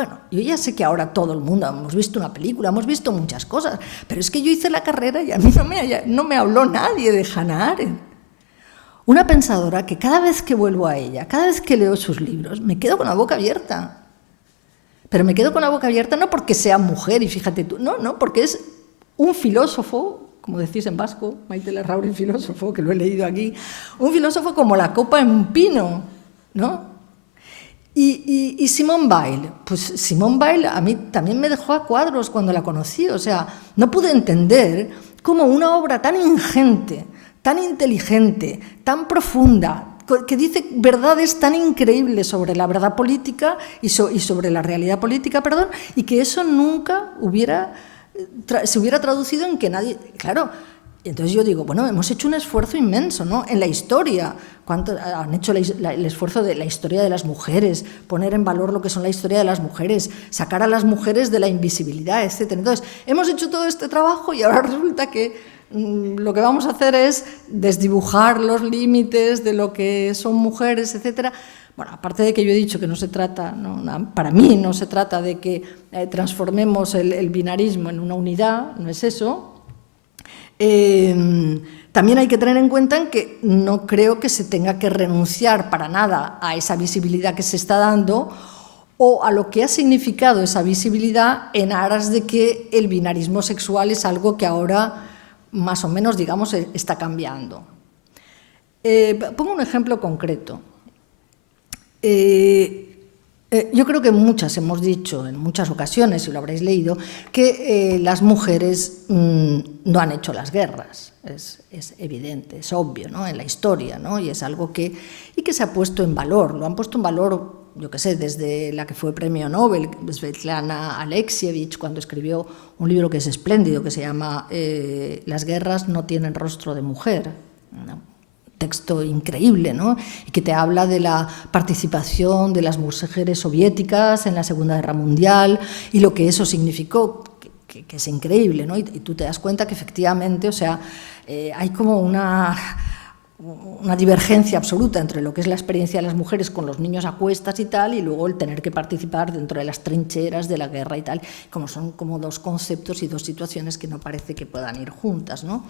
Bueno, yo ya sé que ahora todo el mundo hemos visto una película, hemos visto muchas cosas, pero es que yo hice la carrera y a mí no me habló nadie de Hannah Arendt. Una pensadora que cada vez que vuelvo a ella, cada vez que leo sus libros, me quedo con la boca abierta. Pero me quedo con la boca abierta no porque sea mujer, y fíjate tú, no, porque es un filósofo, como decís en vasco, Maite Larrauri, filósofo, que lo he leído aquí, un filósofo como la copa en un pino, ¿no? Y Simone Weil, pues Simone Weil a mí también me dejó a cuadros cuando la conocí, o sea, no pude entender cómo una obra tan ingente, tan inteligente, tan profunda, que dice verdades tan increíbles sobre la verdad política y sobre la realidad política, y que eso nunca se hubiera traducido en que nadie... Claro, entonces yo digo, bueno, hemos hecho un esfuerzo inmenso, ¿no? En la historia, ¿cuánto han hecho el esfuerzo de la historia de las mujeres, poner en valor lo que son la historia de las mujeres, sacar a las mujeres de la invisibilidad, etc. Entonces, hemos hecho todo este trabajo y ahora resulta que lo que vamos a hacer es desdibujar los límites de lo que son mujeres, etc. Bueno, aparte de que yo he dicho que no se trata, para mí no se trata de que transformemos el binarismo en una unidad, no es eso. También hay que tener en cuenta en que no creo que se tenga que renunciar para nada a esa visibilidad que se está dando o a lo que ha significado esa visibilidad en aras de que el binarismo sexual es algo que ahora más o menos, digamos, está cambiando. Pongo un ejemplo concreto. Yo creo que muchas hemos dicho en muchas ocasiones, y lo habréis leído, que las mujeres no han hecho las guerras. Es evidente, es obvio, ¿no? En la historia, ¿no? Y es algo que se ha puesto en valor. Lo han puesto en valor, yo qué sé, desde la que fue premio Nobel, Svetlana Alexievich, cuando escribió un libro que es espléndido, que se llama Las guerras no tienen rostro de mujer, ¿no? Texto increíble, ¿no? Y que te habla de la participación de las mujeres soviéticas en la Segunda Guerra Mundial y lo que eso significó, que es increíble, ¿no? Y tú te das cuenta que efectivamente, o sea, hay como una divergencia absoluta entre lo que es la experiencia de las mujeres con los niños a cuestas y tal, y luego el tener que participar dentro de las trincheras de la guerra y tal, como son como dos conceptos y dos situaciones que no parece que puedan ir juntas, ¿no?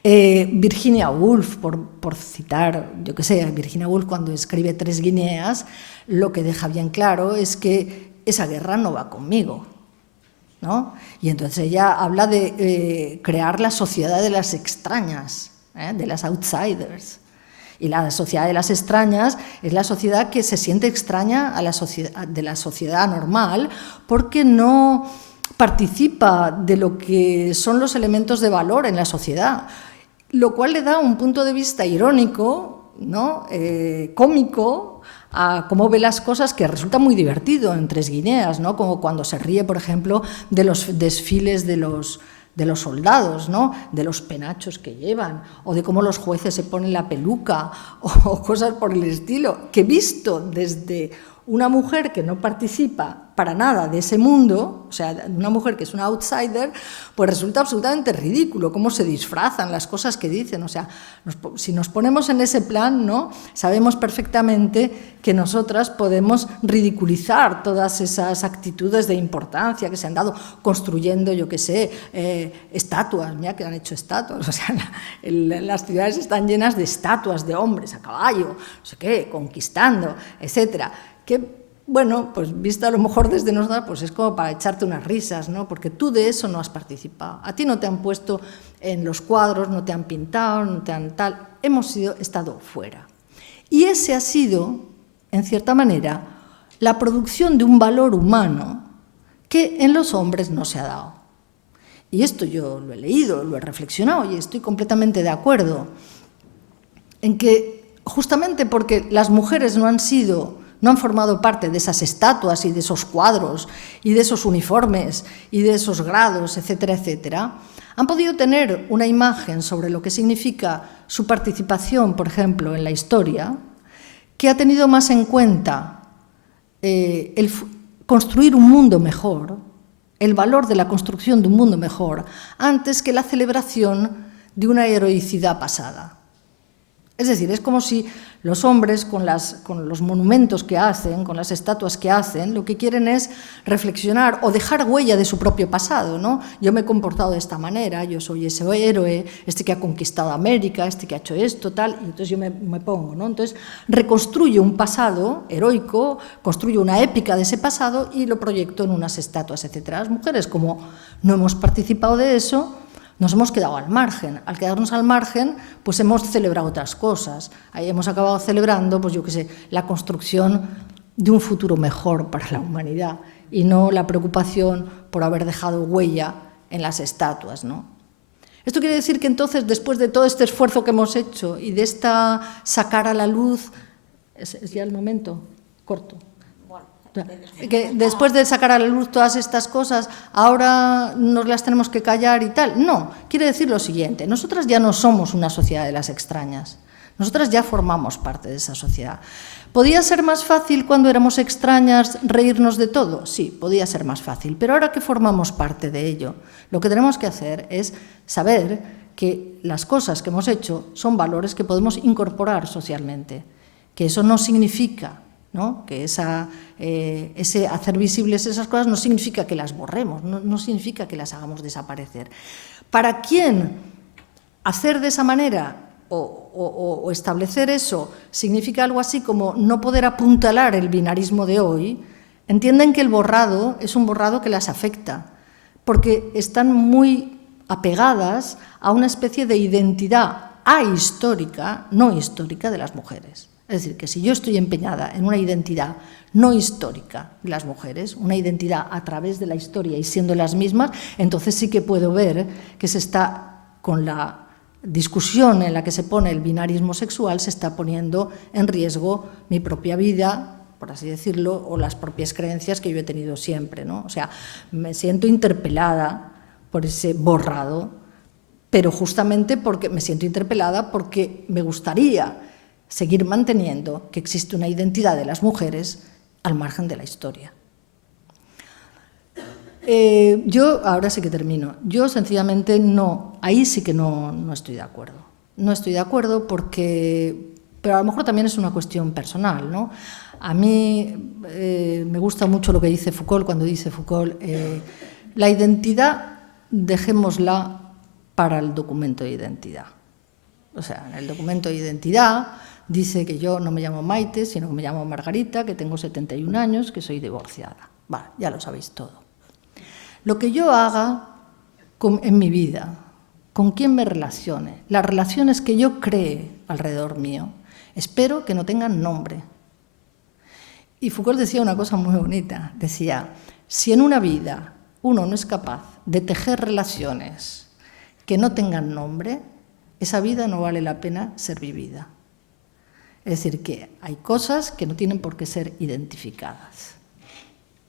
Virginia Woolf, por citar, yo qué sé, Virginia Woolf cuando escribe Tres Guineas, lo que deja bien claro es que esa guerra no va conmigo, ¿no? Y entonces ella habla de crear la sociedad de las extrañas, de las outsiders. Y la sociedad de las extrañas es la sociedad que se siente extraña a la sociedad, de la sociedad normal porque no participa de lo que son los elementos de valor en la sociedad, lo cual le da un punto de vista irónico, ¿no? Cómico, a cómo ve las cosas, que resulta muy divertido en Tres Guineas, ¿no? Como cuando se ríe, por ejemplo, de los desfiles de los soldados, ¿no? De los penachos que llevan, o de cómo los jueces se ponen la peluca, o cosas por el estilo, que visto desde una mujer que no participa para nada de ese mundo, o sea, una mujer que es una outsider, pues resulta absolutamente ridículo cómo se disfrazan las cosas que dicen. O sea, si nos ponemos en ese plan, ¿no? Sabemos perfectamente que nosotras podemos ridiculizar todas esas actitudes de importancia que se han dado construyendo, yo qué sé, estatuas. Mira que han hecho estatuas, o sea, las ciudades están llenas de estatuas de hombres a caballo, no sé qué, conquistando, etcétera. Que, bueno, pues visto a lo mejor desde nosotros, pues es como para echarte unas risas, ¿no? Porque tú de eso no has participado. A ti no te han puesto en los cuadros, no te han pintado, no te han tal. Hemos estado fuera. Y ese ha sido, en cierta manera, la producción de un valor humano que en los hombres no se ha dado. Y esto yo lo he leído, lo he reflexionado y estoy completamente de acuerdo en que justamente porque las mujeres no han formado parte de esas estatuas y de esos cuadros y de esos uniformes y de esos grados, etcétera, etcétera, han podido tener una imagen sobre lo que significa su participación, por ejemplo, en la historia, que ha tenido más en cuenta el construir un mundo mejor, el valor de la construcción de un mundo mejor, antes que la celebración de una heroicidad pasada. Es decir, es como si los hombres, con los monumentos que hacen, con las estatuas que hacen, lo que quieren es reflexionar o dejar huella de su propio pasado, ¿no? Yo me he comportado de esta manera, yo soy ese héroe, este que ha conquistado América, este que ha hecho esto, tal, y entonces yo me pongo, ¿no? Entonces reconstruyo un pasado heroico, construyo una épica de ese pasado y lo proyecto en unas estatuas, etc. Las mujeres, como no hemos participado de eso, nos hemos quedado al margen. Al quedarnos al margen, pues hemos celebrado otras cosas. Ahí hemos acabado celebrando, pues yo qué sé, la construcción de un futuro mejor para la humanidad y no la preocupación por haber dejado huella en las estatuas, ¿no? Esto quiere decir que entonces, después de todo este esfuerzo que hemos hecho y de esta sacar a la luz, ¿es ya el momento? Corto. Que después de sacar a la luz todas estas cosas, ahora nos las tenemos que callar y tal. No, quiere decir lo siguiente, nosotras ya no somos una sociedad de las extrañas, nosotras ya formamos parte de esa sociedad. ¿Podía ser más fácil cuando éramos extrañas reírnos de todo? Sí, podía ser más fácil, pero ahora que formamos parte de ello, lo que tenemos que hacer es saber que las cosas que hemos hecho son valores que podemos incorporar socialmente, que eso no significa, ¿no?, que ese hacer visibles esas cosas no significa que las borremos, no significa que las hagamos desaparecer. ¿Para quién hacer de esa manera o establecer eso significa algo así como no poder apuntalar el binarismo de hoy? Entienden que el borrado es un borrado que las afecta, porque están muy apegadas a una especie de identidad ahistórica, no histórica, de las mujeres. Es decir, que si yo estoy empeñada en una identidad no histórica de las mujeres, una identidad a través de la historia y siendo las mismas, entonces sí que puedo ver que se está, con la discusión en la que se pone el binarismo sexual, se está poniendo en riesgo mi propia vida, por así decirlo, o las propias creencias que yo he tenido siempre, ¿no? O sea, me siento interpelada por ese borrado, pero justamente porque me siento interpelada porque me gustaría seguir manteniendo que existe una identidad de las mujeres al margen de la historia. Yo, ahora sí que termino, yo sencillamente no, ahí sí que no estoy de acuerdo. No estoy de acuerdo porque, pero a lo mejor también es una cuestión personal, ¿no? A mí me gusta mucho lo que dice Foucault, cuando dice Foucault, la identidad dejémosla para el documento de identidad. O sea, en el documento de identidad dice que yo no me llamo Maite, sino que me llamo Margarita, que tengo 71 años, que soy divorciada. Vale, ya lo sabéis todo. Lo que yo haga en mi vida, con quién me relacione, las relaciones que yo cree alrededor mío, espero que no tengan nombre. Y Foucault decía una cosa muy bonita, decía, si en una vida uno no es capaz de tejer relaciones que no tengan nombre, esa vida no vale la pena ser vivida. Es decir, que hay cosas que no tienen por qué ser identificadas,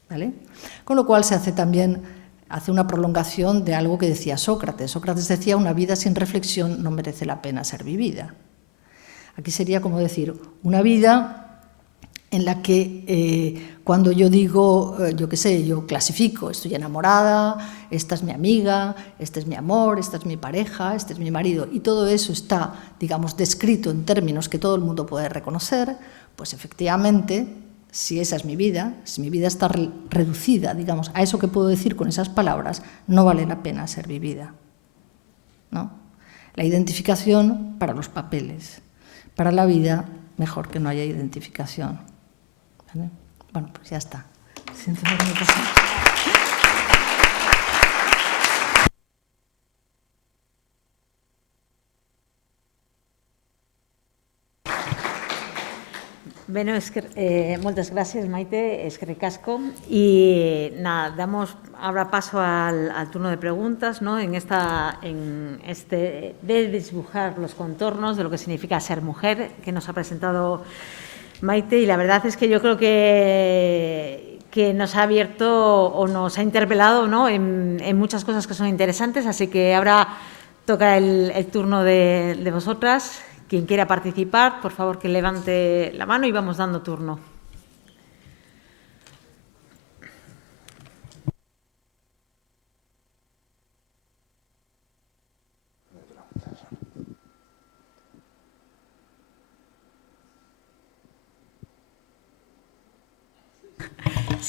¿vale? Con lo cual se hace también una prolongación de algo que decía Sócrates. Sócrates decía, una vida sin reflexión no merece la pena ser vivida. Aquí sería como decir, una vida en la que cuando yo digo, yo qué sé, yo clasifico, estoy enamorada, esta es mi amiga, este es mi amor, esta es mi pareja, este es mi marido, y todo eso está, digamos, descrito en términos que todo el mundo puede reconocer, pues efectivamente, si esa es mi vida, si mi vida está reducida, digamos, a eso que puedo decir con esas palabras, no vale la pena ser vivida, ¿no? La identificación para los papeles, para la vida, mejor que no haya identificación. ¿Vale? Bueno, pues ya está. Siento haberme pasado. Bueno, moltes gràcies, Maite, eskerrik asko. Y nada, damos ahora paso al turno de preguntas, ¿no? En este de desdibujar los contornos de lo que significa ser mujer, que nos ha presentado Maite, y la verdad es que yo creo que nos ha abierto o nos ha interpelado, ¿no?, en muchas cosas que son interesantes, así que ahora toca el turno de vosotras. Quien quiera participar, por favor, que levante la mano y vamos dando turno.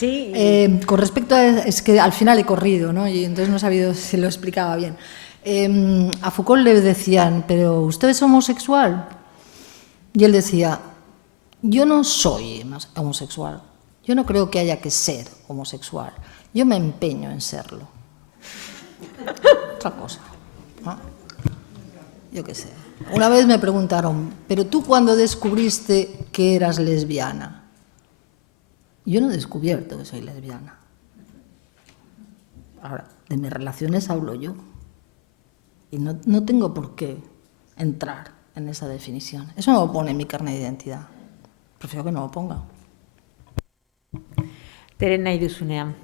Sí. Con respecto a... Es que al final he corrido, ¿no? Y entonces no he sabido si lo explicaba bien. A Foucault le decían, ¿pero usted es homosexual? Y él decía, yo no soy homosexual. Yo no creo que haya que ser homosexual. Yo me empeño en serlo. Otra cosa, ¿no? Yo qué sé. Una vez me preguntaron, ¿pero tú cuándo descubriste que eras lesbiana? Yo no he descubierto que soy lesbiana. Ahora, de mis relaciones hablo yo. Y no tengo por qué entrar en esa definición. Eso no lo pone en mi carnet de identidad. Prefiero que no lo ponga. Teren nahi duzunean.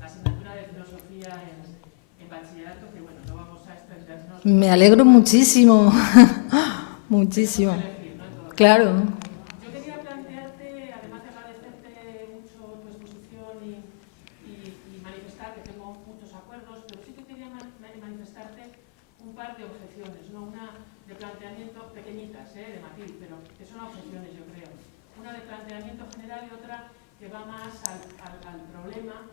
Asignatura de filosofía en bachillerato, que bueno, no vamos a extendernos. Me alegro muchísimo. Muchísimo. Elegir, ¿no? Claro. Yo quería plantearte, además de agradecerte mucho tu exposición y manifestar que tengo muchos acuerdos, pero sí que quería manifestarte un par de objeciones, ¿no? Una de planteamiento, pequeñitas, de matiz, pero que son objeciones, yo creo. Una de planteamiento general y otra que va más al problema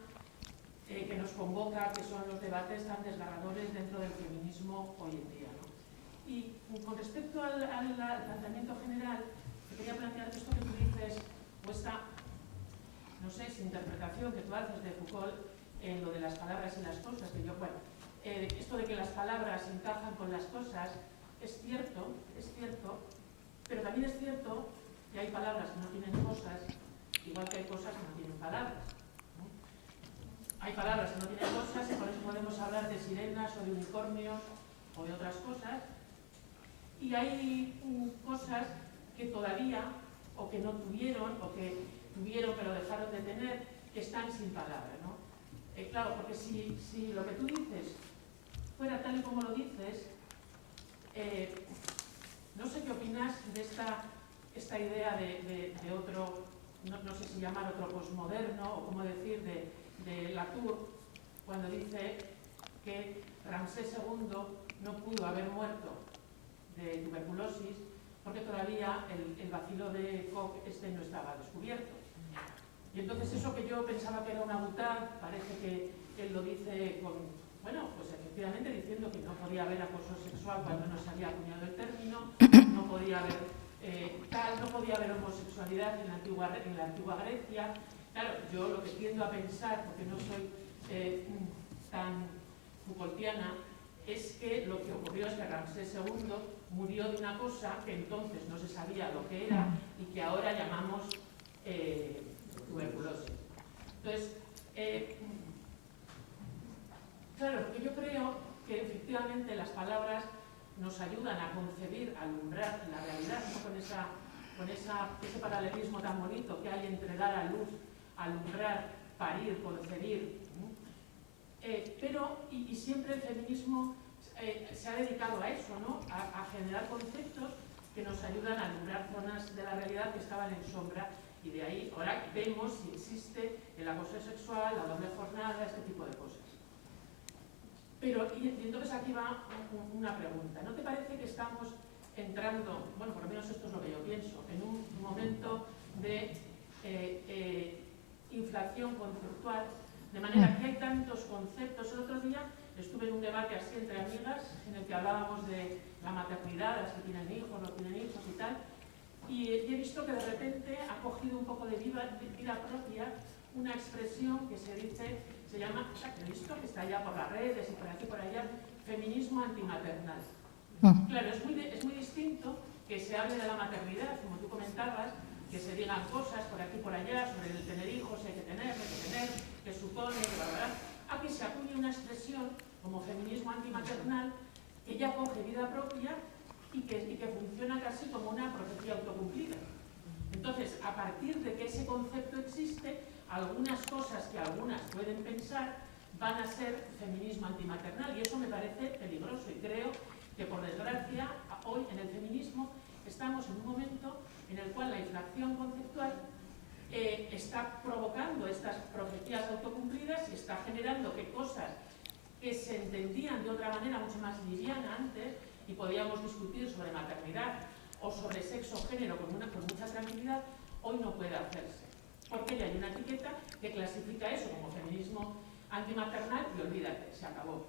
que nos convoca, que son los debates tan desgarradores dentro del feminismo hoy en día, ¿no? Y con respecto al planteamiento general, te quería plantear esto que tú dices, o esta, no sé, esa interpretación que tú haces de Foucault en lo de las palabras y las cosas, que yo, bueno, esto de que las palabras encajan con las cosas, es cierto, pero también es cierto que hay palabras que no tienen cosas, igual que hay cosas que no tienen palabras. Hay palabras que no tienen cosas y por eso podemos hablar de sirenas o de unicornios o de otras cosas. Y hay cosas que todavía, o que no tuvieron, o que tuvieron pero dejaron de tener, que están sin palabra, ¿no? Claro, porque si lo que tú dices fuera tal y como lo dices, no sé qué opinas de esta idea de otro, no sé si llamar otro posmoderno, o cómo decir, de Latour, cuando dice que Ramsés II no pudo haber muerto de tuberculosis porque todavía el bacilo de Koch no estaba descubierto. Y entonces eso que yo pensaba que era una butad, parece que él lo dice con, bueno, pues efectivamente diciendo que no podía haber acoso sexual cuando no se había acuñado el término, no podía haber no podía haber homosexualidad en la antigua Grecia. Claro, yo lo que tiendo a pensar, porque no soy tan Foucaultiana, es que lo que ocurrió es que Ramsés II murió de una cosa que entonces no se sabía lo que era y que ahora llamamos tuberculosis. Entonces, claro, porque yo creo que efectivamente las palabras nos ayudan a concebir, a alumbrar la realidad, ¿no? con ese paralelismo tan bonito que hay entre dar a luz, alumbrar, parir, concebir. Pero siempre el feminismo se ha dedicado a eso, ¿no? A generar conceptos que nos ayudan a alumbrar zonas de la realidad que estaban en sombra, y de ahí ahora vemos si existe el acoso sexual, la doble jornada, este tipo de cosas. Pero, y entonces aquí va una pregunta. ¿No te parece que estamos entrando, bueno, por lo menos esto es lo que yo pienso, en un momento de inflación conceptual, de manera que hay tantos conceptos? El otro día estuve en un debate así entre amigas en el que hablábamos de la maternidad, las que tienen hijos, no tienen hijos y tal, y he visto que de repente ha cogido un poco de vida propia una expresión que se dice, se llama, o sea, que he visto que está ya por las redes y por aquí y por allá, feminismo antimaternal. Claro, es muy distinto que se hable de la maternidad, como tú comentabas, que se digan cosas por aquí y por allá sobre el tener hijos, hay que tener, que supone, que a que se acuñe una expresión como feminismo antimaternal, que ya coge vida propia y que funciona casi como una profecía autocumplida. Entonces, a partir de que ese concepto existe, algunas cosas que algunas pueden pensar van a ser feminismo antimaternal, y eso me parece peligroso, y creo que, por desgracia, hoy en el feminismo estamos en un momento en el cual la inflación conceptual está provocando estas profecías autocumplidas y está generando que cosas que se entendían de otra manera mucho más liviana antes, y podíamos discutir sobre maternidad o sobre sexo o género con mucha tranquilidad, hoy no puede hacerse, porque ya hay una etiqueta que clasifica eso como feminismo antimaternal y olvídate, se acabó.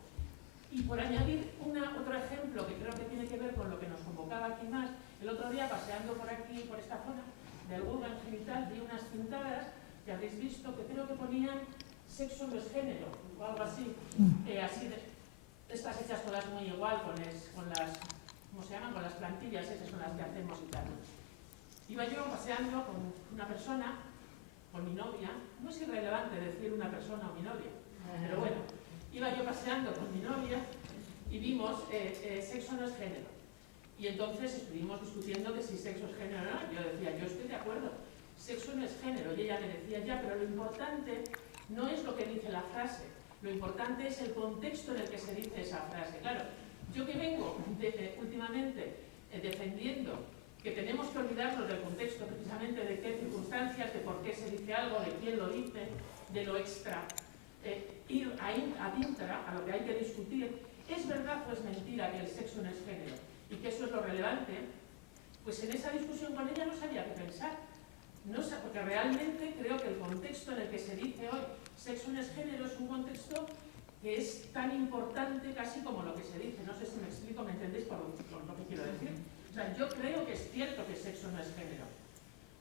Y por añadir otro ejemplo que creo que tiene que ver con lo que nos convocaba aquí más, el otro día paseando por aquí, por esta zona del Guggenheim y tal, vi unas pintadas que habréis visto que creo que ponían sexo no es género o algo así, así de estas hechas todas muy igual con las, ¿cómo se llaman? Con las plantillas esas con las que hacemos y tal. Iba yo paseando con una persona, con mi novia, no es irrelevante decir una persona o mi novia, pero bueno, iba yo paseando con mi novia y vimos sexo no es género. Y entonces estuvimos discutiendo que si sexo es género o no. Yo decía, yo estoy de acuerdo, sexo no es género. Y ella me decía, ya, pero lo importante no es lo que dice la frase, lo importante es el contexto en el que se dice esa frase. Claro, yo que vengo últimamente defendiendo que tenemos que olvidarnos del contexto, precisamente de qué circunstancias, de por qué se dice algo, de quién lo dice, de lo extra, ir ad intra, a lo que hay que discutir. ¿Es verdad o es mentira que el sexo no es género? Y que eso es lo relevante. Pues en esa discusión con ella no sabía qué pensar. No sé, porque realmente creo que el contexto en el que se dice hoy sexo no es género es un contexto que es tan importante casi como lo que se dice. No sé si me explico, ¿me entendéis por lo que quiero decir? O sea, yo creo que es cierto que sexo no es género.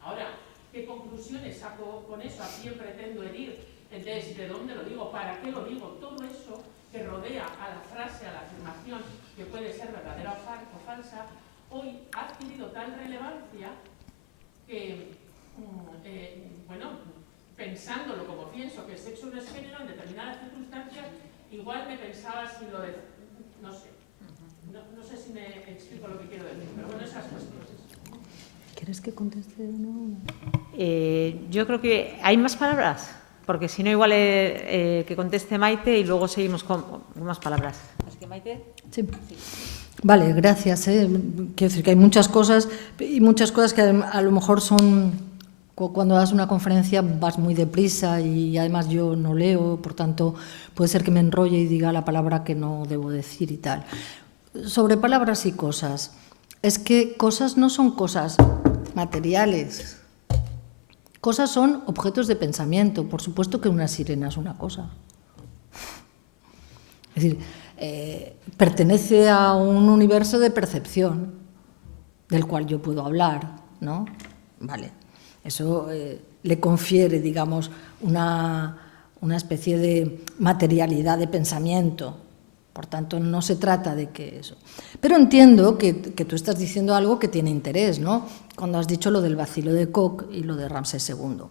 Ahora, ¿qué conclusiones saco con eso? ¿A quién pretendo herir? ¿Desde dónde lo digo? ¿Para qué lo digo? Todo eso que rodea a la frase, a la afirmación, que puede ser verdadera o falsa, hoy ha adquirido tal relevancia que, bueno, pensándolo como pienso que el sexo no es género, en determinadas circunstancias, igual me pensaba si lo de... no sé. No sé si me explico lo que quiero decir, pero bueno, esas cuestiones. ¿Quieres que conteste uno? Yo creo que hay más palabras, porque si no, igual que conteste Maite y luego seguimos con más palabras. ¿Es que Maite? Sí. Vale, gracias. Quiero decir que hay muchas cosas y muchas cosas que a lo mejor son... Cuando das una conferencia vas muy deprisa y además yo no leo, por tanto puede ser que me enrolle y diga la palabra que no debo decir y tal. Sobre palabras y cosas, es que cosas no son cosas materiales. Cosas son objetos de pensamiento. Por supuesto que una sirena es una cosa. Es decir, pertenece a un universo de percepción del cual yo puedo hablar, ¿no? Vale. Eso le confiere, digamos, una especie de materialidad de pensamiento. Por tanto, no se trata de que eso. Pero entiendo que tú estás diciendo algo que tiene interés, ¿no? Cuando has dicho lo del vacilo de Koch y lo de Ramsés II.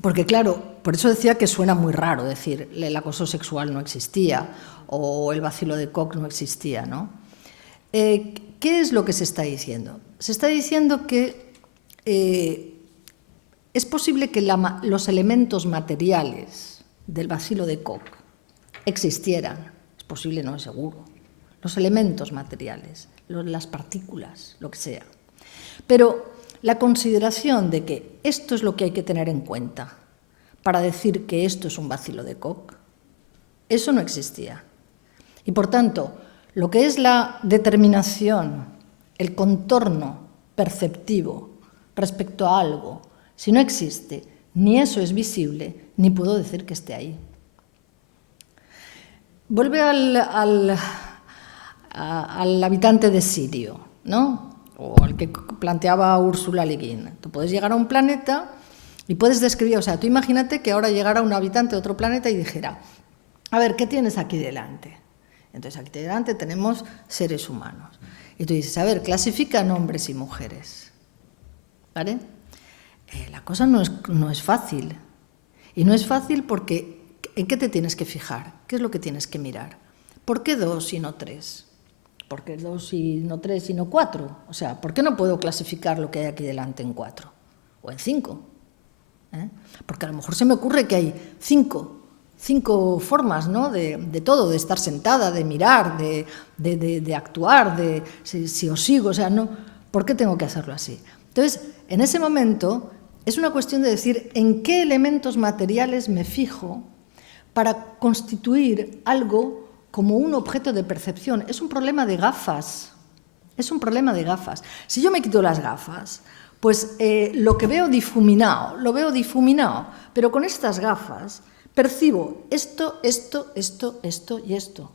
Porque, claro, por eso decía que suena muy raro decir el acoso sexual no existía o el vacilo de Koch no existía, ¿no? ¿Qué es lo que se está diciendo? Se está diciendo que es posible que los elementos materiales del vacilo de Koch existieran. Es posible, no es seguro. Los elementos materiales, las partículas, lo que sea. Pero la consideración de que esto es lo que hay que tener en cuenta para decir que esto es un vacilo de Koch, eso no existía. Y por tanto, lo que es la determinación, el contorno perceptivo respecto a algo, si no existe, ni eso es visible, ni puedo decir que esté ahí. Vuelve al habitante de Sirio, ¿no? O al que planteaba Ursula Le Guin. Tú puedes llegar a un planeta y puedes describir, o sea, tú imagínate que ahora llegara un habitante de otro planeta y dijera, a ver, ¿qué tienes aquí delante? Entonces, aquí delante tenemos seres humanos. Y tú dices, a ver, clasifican hombres y mujeres. ¿Vale? La cosa no es fácil. Y no es fácil porque ¿en qué te tienes que fijar? ¿Qué es lo que tienes que mirar? ¿por qué 2 y no 3? ¿Por qué 2 y no 3 y no 4? O sea, ¿por qué no puedo clasificar lo que hay aquí delante en 4 o en 5? Porque a lo mejor se me ocurre que hay 5 formas, ¿no? de todo, de estar sentada, de mirar, de actuar, de si os sigo, o sea, no, ¿por qué tengo que hacerlo así? Entonces, en ese momento es una cuestión de decir en qué elementos materiales me fijo para constituir algo como un objeto de percepción. Es un problema de gafas, es un problema de gafas. Si yo me quito las gafas, pues lo que veo difuminado, lo veo difuminado, pero con estas gafas percibo esto, esto, esto, esto y esto.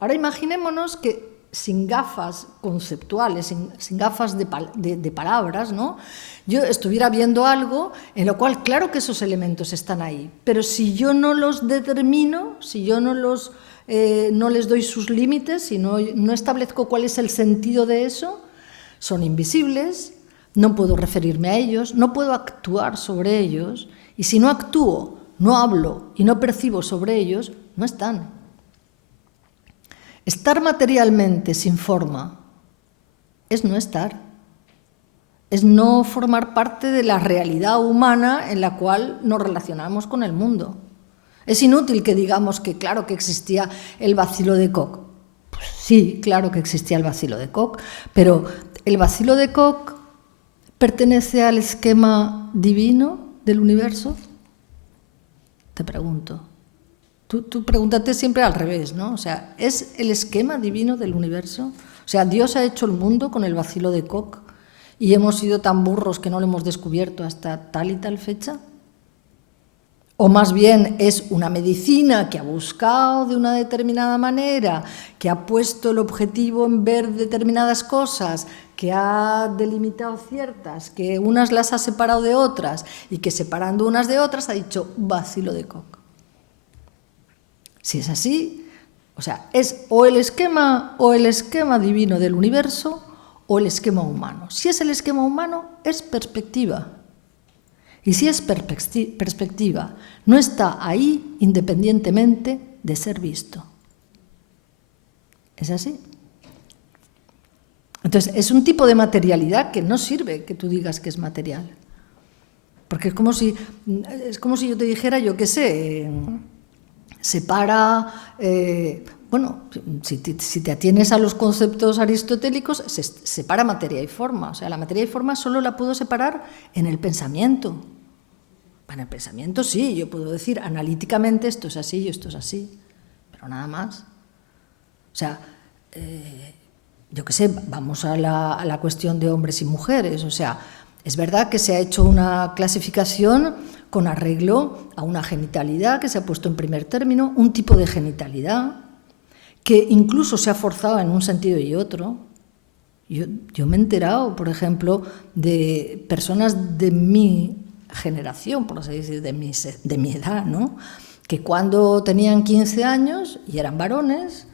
Ahora imaginémonos que sin gafas conceptuales, sin gafas de palabras, ¿no? Yo estuviera viendo algo en lo cual, claro que esos elementos están ahí, pero si yo no los determino, si yo no les doy sus límites, si no establezco cuál es el sentido de eso, son invisibles, no puedo referirme a ellos, no puedo actuar sobre ellos, y si no actúo, no hablo y no percibo sobre ellos, no están. Estar materialmente sin forma es no estar, es no formar parte de la realidad humana en la cual nos relacionamos con el mundo. Es inútil que digamos que claro que existía el bacilo de Koch. Pues sí, claro que existía el bacilo de Koch, pero ¿el bacilo de Koch pertenece al esquema divino del universo? Te pregunto. Tú pregúntate siempre al revés, ¿no? O sea, ¿es el esquema divino del universo? O sea, Dios ha hecho el mundo con el bacilo de Koch y hemos sido tan burros que no lo hemos descubierto hasta tal y tal fecha. O más bien es una medicina que ha buscado de una determinada manera, que ha puesto el objetivo en ver determinadas cosas, que ha delimitado ciertas, que unas las ha separado de otras y que separando unas de otras ha dicho bacilo de Koch. Si es así, o sea, es o el esquema divino del universo o el esquema humano. Si es el esquema humano, es perspectiva. Y si es perspectiva, no está ahí independientemente de ser visto. ¿Es así? Entonces, es un tipo de materialidad que no sirve que tú digas que es material. Porque es como si yo te dijera, yo qué sé, separa, bueno, si te atienes a los conceptos aristotélicos, se separa materia y forma. O sea, la materia y forma solo la puedo separar en el pensamiento. En el pensamiento sí, yo puedo decir analíticamente esto es así y esto es así, pero nada más. O sea, yo qué sé, vamos a la cuestión de hombres y mujeres. O sea, es verdad que se ha hecho una clasificación con arreglo a una genitalidad que se ha puesto en primer término, un tipo de genitalidad que incluso se ha forzado en un sentido y otro. Yo me he enterado, por ejemplo, de personas de mi generación, por así decir, de mi edad, ¿no? Que cuando tenían 15 años y eran varones,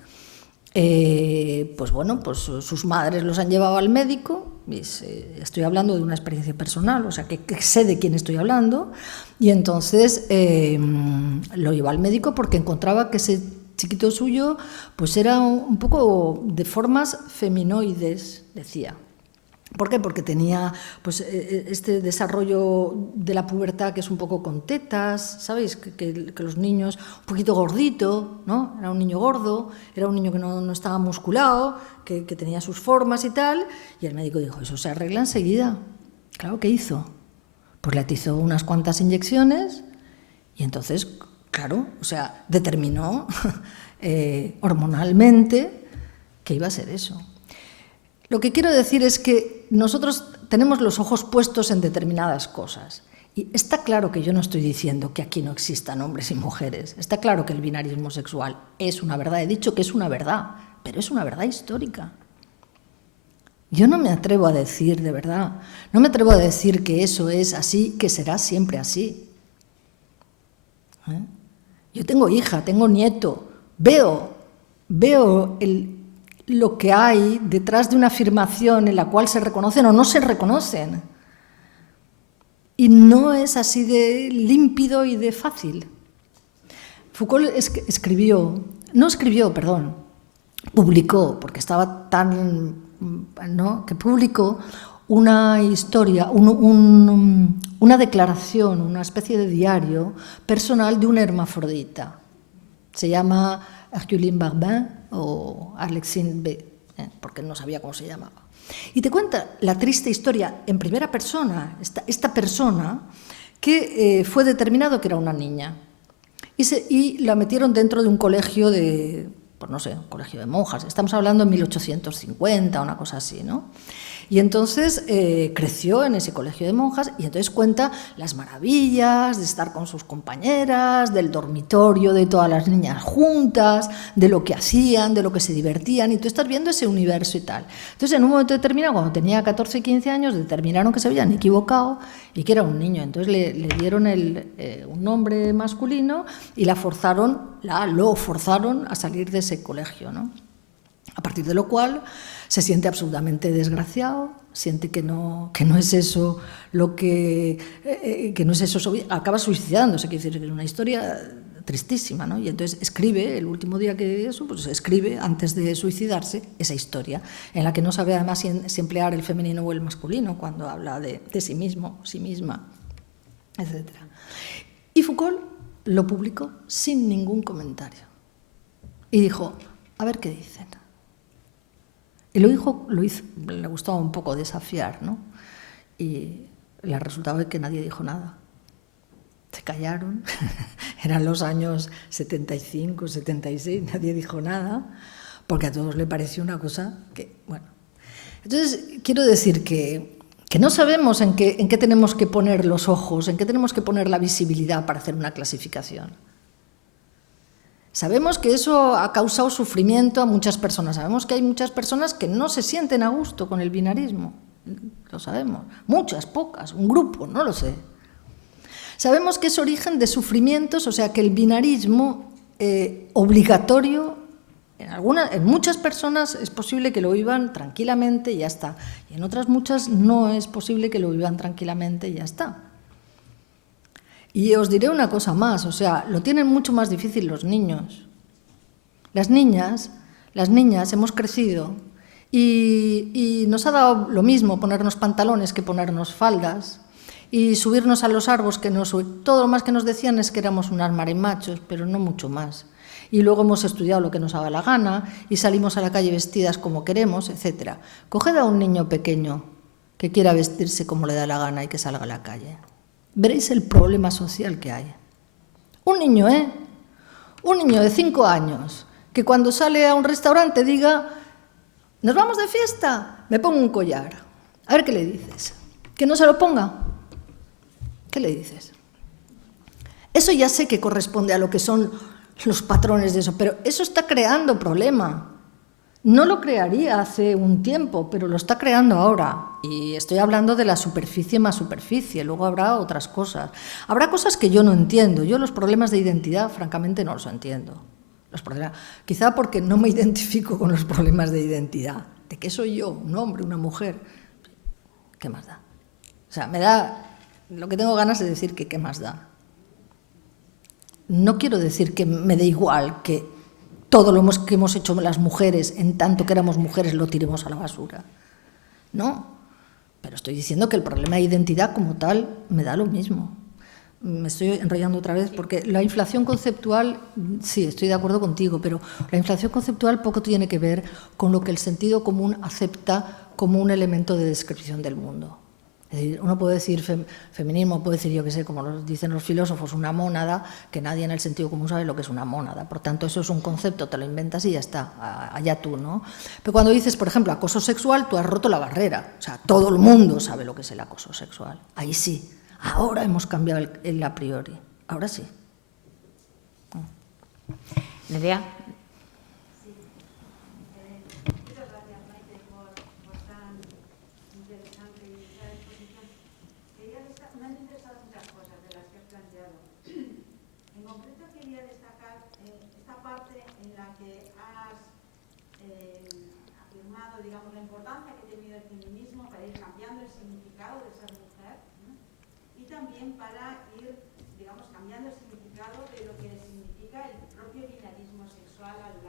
pues bueno, pues sus madres los han llevado al médico. Estoy hablando de una experiencia personal, o sea, que sé de quién estoy hablando, y entonces lo llevó al médico porque encontraba que ese chiquito suyo pues era un poco de formas feminoides, decía. ¿Por qué? Porque tenía pues, este desarrollo de la pubertad que es un poco con tetas, ¿sabéis? Que los niños, un poquito gordito, ¿no? Era un niño gordo, era un niño que no estaba musculado, que tenía sus formas y tal, y el médico dijo, eso se arregla enseguida. Claro, ¿qué hizo? Pues le atizó unas cuantas inyecciones y entonces, claro, o sea, determinó hormonalmente que iba a ser eso. Lo que quiero decir es que nosotros tenemos los ojos puestos en determinadas cosas. Y está claro que yo no estoy diciendo que aquí no existan hombres y mujeres. Está claro que el binarismo sexual es una verdad. He dicho que es una verdad, pero es una verdad histórica. Yo no me atrevo a decir, de verdad, no me atrevo a decir que eso es así, que será siempre así. Yo tengo hija, tengo nieto, veo lo que hay detrás de una afirmación en la cual se reconocen o no se reconocen. Y no es así de límpido y de fácil. Foucault escribió no escribió, perdón, publicó, porque estaba tan, ¿no?, que publicó una historia, una declaración, una especie de diario personal de un hermafrodita. Se llama Herculine Barbin o Alexine B, porque no sabía cómo se llamaba. Y te cuenta la triste historia en primera persona, esta persona que fue determinado que era una niña. Y la metieron dentro de un colegio de, pues no sé, un colegio de monjas. Estamos hablando en 1850, una cosa así, ¿no? Y entonces creció en ese colegio de monjas y entonces cuenta las maravillas de estar con sus compañeras, del dormitorio de todas las niñas juntas, de lo que hacían, de lo que se divertían, y tú estás viendo ese universo y tal. Entonces, en un momento determinado, cuando tenía 14, 15 años, determinaron que se habían equivocado y que era un niño. Entonces le dieron un nombre masculino y lo forzaron a salir de ese colegio, ¿no? A partir de lo cual se siente absolutamente desgraciado, siente que no es eso lo que no es eso, acaba suicidándose, quiere decir que es una historia tristísima, ¿no? Y entonces escribe, el último día que eso, pues escribe, antes de suicidarse, esa historia, en la que no sabe además si emplear el femenino o el masculino cuando habla de sí mismo, sí misma, etc. Y Foucault lo publicó sin ningún comentario. Y dijo, a ver qué dicen. Y lo hizo, le gustaba un poco desafiar, ¿no? Y le resultaba que nadie dijo nada. Se callaron, eran los años 75, 76, nadie dijo nada, porque a todos le pareció una cosa que, bueno. Entonces, quiero decir que no sabemos en qué tenemos que poner los ojos, en qué tenemos que poner la visibilidad para hacer una clasificación. Sabemos que eso ha causado sufrimiento a muchas personas. Sabemos que hay muchas personas que no se sienten a gusto con el binarismo. Lo sabemos. Muchas, pocas, un grupo, no lo sé. Sabemos que es origen de sufrimientos, o sea que el binarismo obligatorio, en muchas personas es posible que lo vivan tranquilamente y ya está. Y en otras muchas no es posible que lo vivan tranquilamente y ya está. Y os diré una cosa más, o sea, lo tienen mucho más difícil los niños. Las niñas hemos crecido y nos ha dado lo mismo ponernos pantalones que ponernos faldas y subirnos a los árboles, todo lo más que nos decían es que éramos unas marimachos, pero no mucho más. Y luego hemos estudiado lo que nos haga la gana y salimos a la calle vestidas como queremos, etc. Coged a un niño pequeño que quiera vestirse como le da la gana y que salga a la calle. Veréis el problema social que hay. Un niño de 5 años, que cuando sale a un restaurante diga, ¿nos vamos de fiesta? Me pongo un collar. A ver qué le dices. ¿Que no se lo ponga? ¿Qué le dices? Eso ya sé que corresponde a lo que son los patrones de eso, pero eso está creando problema. No lo crearía hace un tiempo, pero lo está creando ahora. Y estoy hablando de la superficie más superficie, luego habrá otras cosas. Habrá cosas que yo no entiendo. Yo los problemas de identidad, francamente, no los entiendo. Quizá porque no me identifico con los problemas de identidad. ¿De qué soy yo? ¿Un hombre, una mujer? ¿Qué más da? O sea, lo que tengo ganas de decir que qué más da. No quiero decir que me dé igual que todo lo que hemos hecho las mujeres, en tanto que éramos mujeres, lo tiremos a la basura. No, pero estoy diciendo que el problema de identidad como tal me da lo mismo. Me estoy enrollando otra vez porque la inflación conceptual, sí, estoy de acuerdo contigo, pero la inflación conceptual poco tiene que ver con lo que el sentido común acepta como un elemento de descripción del mundo. Es decir, uno puede decir feminismo, puede decir, yo qué sé, como lo dicen los filósofos, una mónada, que nadie en el sentido común sabe lo que es una mónada. Por tanto, eso es un concepto, te lo inventas y ya está, allá tú, ¿no? Pero cuando dices, por ejemplo, acoso sexual, tú has roto la barrera. O sea, todo el mundo sabe lo que es el acoso sexual. Ahí sí. Ahora hemos cambiado el a priori. Ahora sí. Nerea. Digamos, la importancia que ha tenido el feminismo para ir cambiando el significado de ser mujer, ¿no? Y también para ir, digamos, cambiando el significado de lo que significa el propio binarismo sexual. sexual al